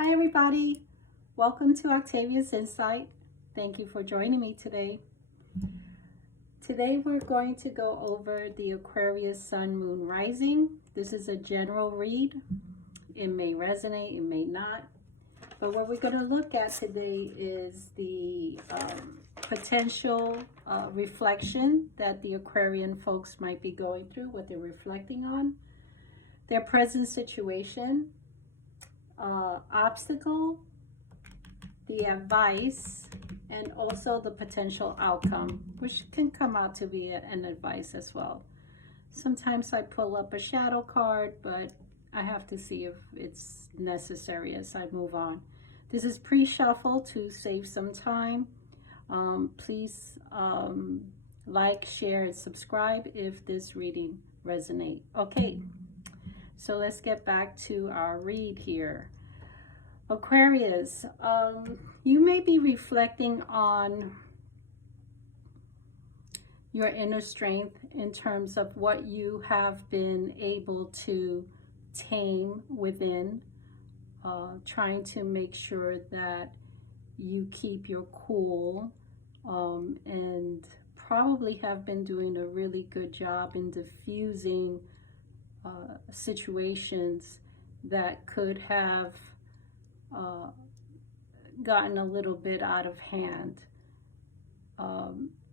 Hi everybody, welcome to Octavia's Insight. Thank you for joining me today. Today we're going to go over the Aquarius Sun Moon Rising. This is a general read. It may resonate, it may not. But what we're going to look at today is the potential reflection that the Aquarian folks might be going through, what they're reflecting on, their present situation, obstacle, the advice, and also the potential outcome, which can come out to be an advice as well. Sometimes I pull up a shadow card, but I have to see if it's necessary as I move on. This is pre-shuffle to save some time. Please like, share, and subscribe if this reading resonates. Okay, so let's get back to our read here. Aquarius, you may be reflecting on your inner strength in terms of what you have been able to tame within, trying to make sure that you keep your cool, and probably have been doing a really good job in diffusing situations that could have gotten a little bit out of hand.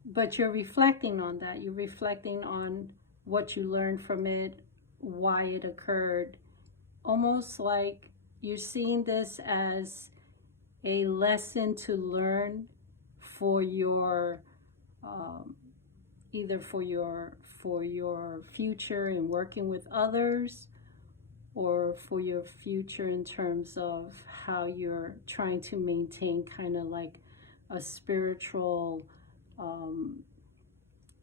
But you're reflecting on that. You're reflecting on what you learned from it, why it occurred. Almost like you're seeing this as a lesson to learn for your either for your future in working with others, or for your future in terms of how you're trying to maintain kind of like a spiritual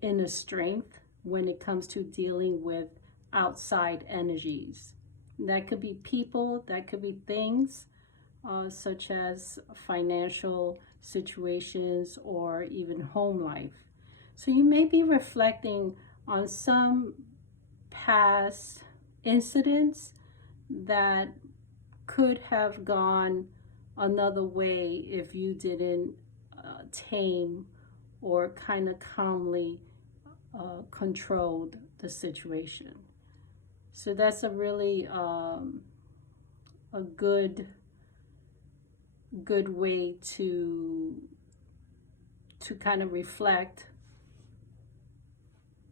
inner strength when it comes to dealing with outside energies. That could be people, that could be things, such as financial situations or even home life. So you may be reflecting on some past incidents that could have gone another way if you didn't tame or kind of calmly controlled the situation. So that's a really a good way to kind of reflect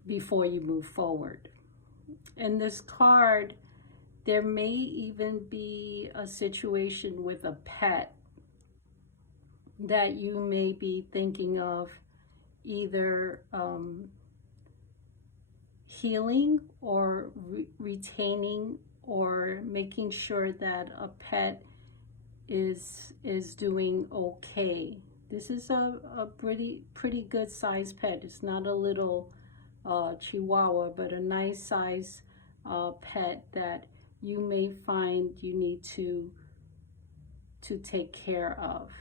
before you move forward. In this card, there may even be a situation with a pet that you may be thinking of either healing or retaining, or making sure that a pet is doing okay. This is a pretty good sized pet. It's not a little chihuahua, but a nice size pet that you may find you need to take care of.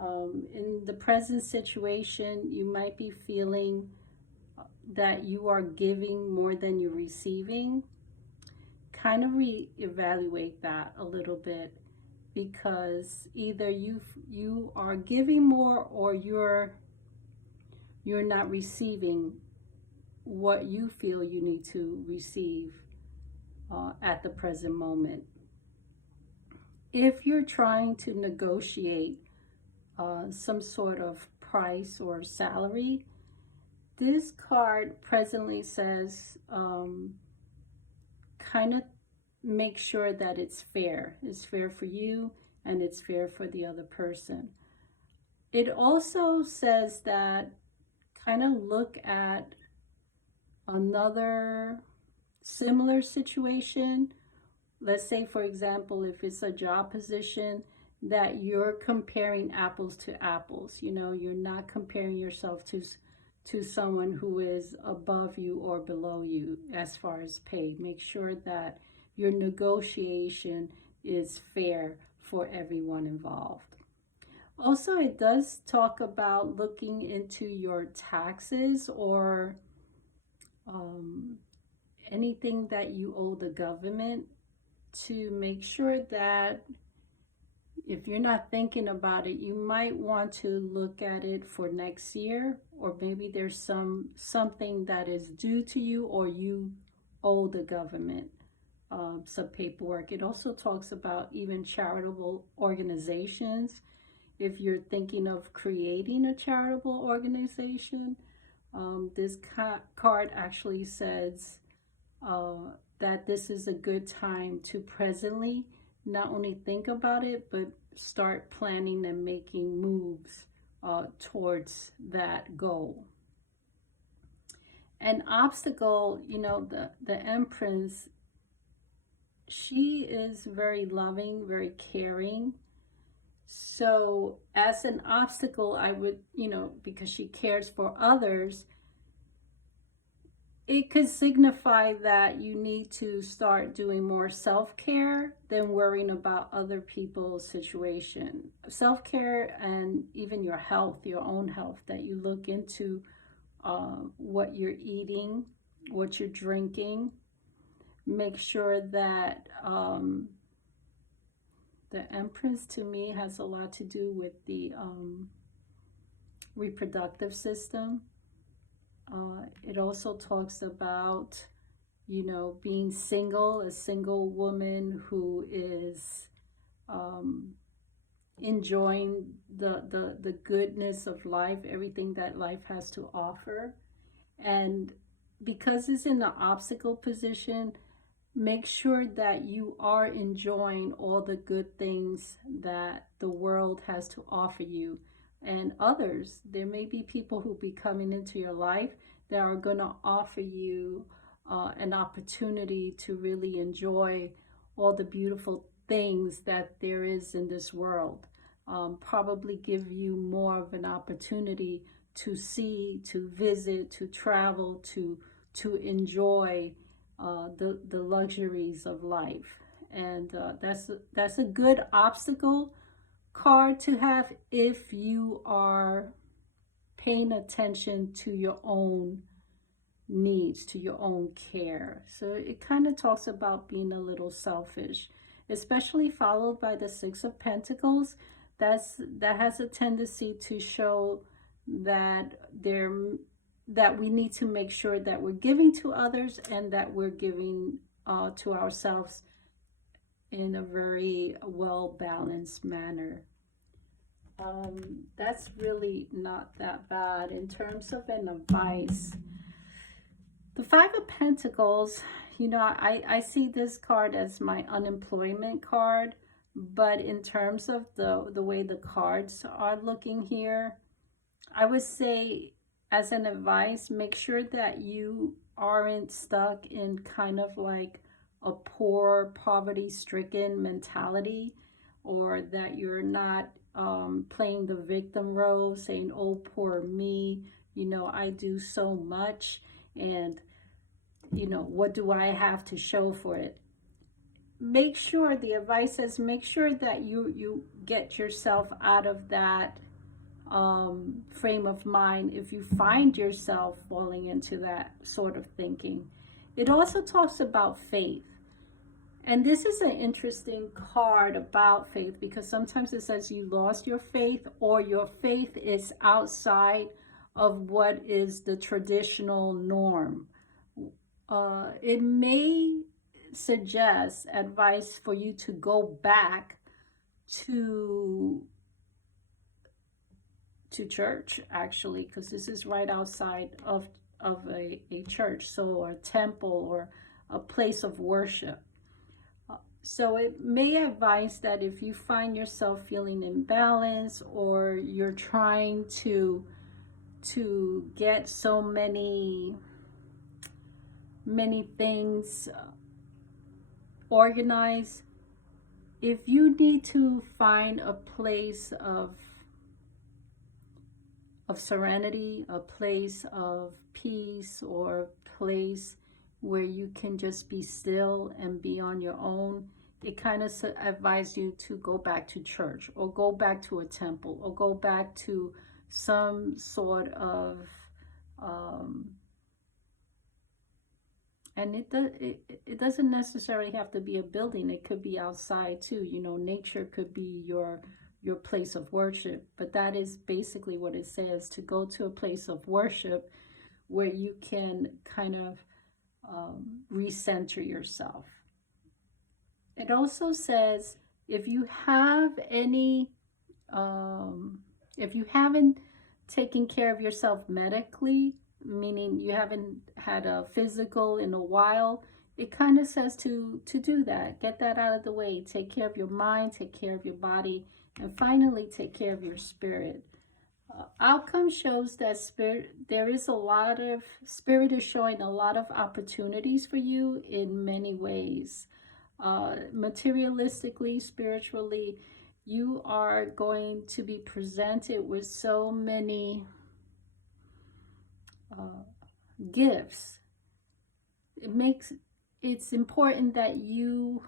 In the present situation, you might be feeling that you are giving more than you're receiving. Kind of reevaluate that a little bit, because either you are giving more, or you're not receiving what you feel you need to receive at the present moment. If you're trying to negotiate some sort of price or salary, this card presently says kind of make sure that it's fair. It's fair for you and it's fair for the other person. It also says that kind of look at another similar situation. Let's say, for example, if it's a job position that you're comparing apples to apples, you're not comparing yourself to someone who is above you or below you as far as pay. Make sure that your negotiation is fair for everyone involved. Also, it does talk about looking into your taxes, or anything that you owe the government. to make sure that if you're not thinking about it, you might want to look at it for next year, or maybe there's something that is due to you, or you owe the government some paperwork. It also talks about even charitable organizations. If you're thinking of creating a charitable organization, this card actually says that this is a good time to presently not only think about it, but start planning and making moves towards that goal. An obstacle, you know, the Empress, she is very loving, very caring. So as an obstacle, I would, you know, because she cares for others, it could signify that you need to start doing more self-care than worrying about other people's situation. Self-care and even your health, your own health, that you look into what you're eating, what you're drinking. Make sure that the Empress, to me, has a lot to do with the reproductive system. It also talks about, you know, being single, a single woman who is enjoying the goodness of life, everything that life has to offer. And because it's in the obstacle position, make sure that you are enjoying all the good things that the world has to offer you. And others, there may be people who be coming into your life that are going to offer you an opportunity to really enjoy all the beautiful things that there is in this world. Probably give you more of an opportunity to see, to visit, to travel, to enjoy the luxuries of life. And that's a good obstacle card to have if you are paying attention to your own needs, to your own care. So it kind of talks about being a little selfish, especially followed by the Six of Pentacles. That has a tendency to show that we need to make sure that we're giving to others and that we're giving to ourselves in a very well-balanced manner. That's really not that bad. In terms of an advice, the Five of Pentacles, you know, I see this card as my unemployment card, but in terms of the way the cards are looking here, I would say, as an advice, make sure that you aren't stuck in kind of like a poor, poverty-stricken mentality, or that you're not playing the victim role, saying, oh, poor me, you know, I do so much, and, you know, what do I have to show for it? Make sure, the advice says, make sure that you get yourself out of that frame of mind if you find yourself falling into that sort of thinking. It also talks about faith. And this is an interesting card about faith, because sometimes it says you lost your faith, or your faith is outside of what is the traditional norm. It may suggest advice for you to go back to church, actually, because this is right outside of a church, so a temple or a place of worship. So it may advise that if you find yourself feeling imbalanced, or you're trying to get so many things organized, if you need to find a place of serenity, a place of peace, or a place where you can just be still and be on your own, it kind of advises you to go back to church, or go back to a temple, or go back to some sort of And it doesn't necessarily have to be a building. It could be outside too. You know, nature could be your place of worship. But that is basically what it says, to go to a place of worship where you can kind of recenter yourself. It also says if you have any, if you haven't taken care of yourself medically, meaning you haven't had a physical in a while, it kind of says to do that. Get that out of the way. Take care of your mind, take care of your body, and finally take care of your spirit. Outcome shows that spirit is showing a lot of opportunities for you in many ways. Materialistically, spiritually, you are going to be presented with so many gifts. It's important that you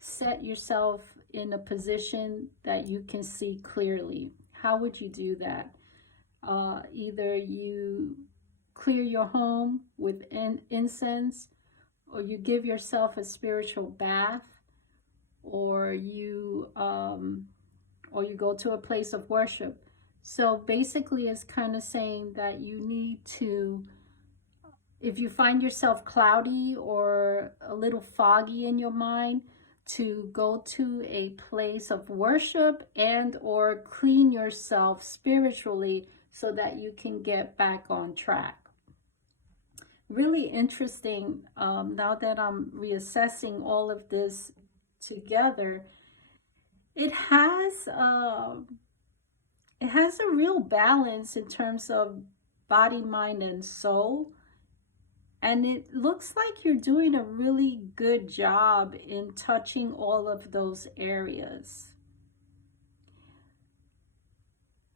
set yourself in a position that you can see clearly. How would you do that? Either you clear your home with incense, or you give yourself a spiritual bath, or you go to a place of worship. So basically it's kind of saying that you need to, if you find yourself cloudy or a little foggy in your mind, to go to a place of worship and or clean yourself spiritually so that you can get back on track. Really interesting. Now that I'm reassessing all of this together, it has a real balance in terms of body, mind, and soul. And it looks like you're doing a really good job in touching all of those areas.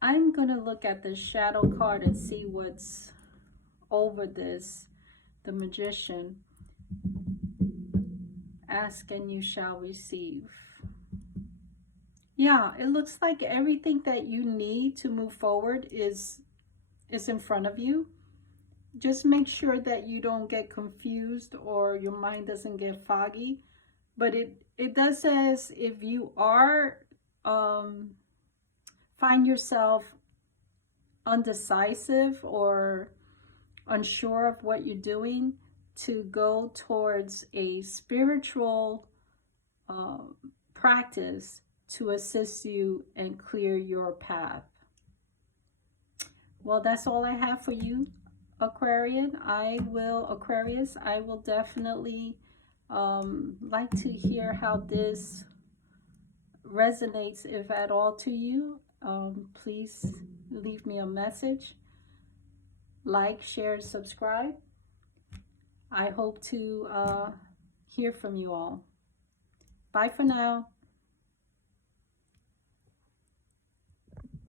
I'm going to look at the shadow card and see what's over this. The Magician. Ask and you shall receive. Yeah, it looks like everything that you need to move forward is in front of you. Just make sure that you don't get confused or your mind doesn't get foggy. But it does says if you are find yourself undecisive or unsure of what you're doing, to go towards a spiritual practice to assist you and clear your path. Well, that's all I have for you, Aquarius. I will definitely like to hear how this resonates, if at all, to you. Please leave me a message. Like, share, and subscribe. I hope to hear from you all. Bye for now.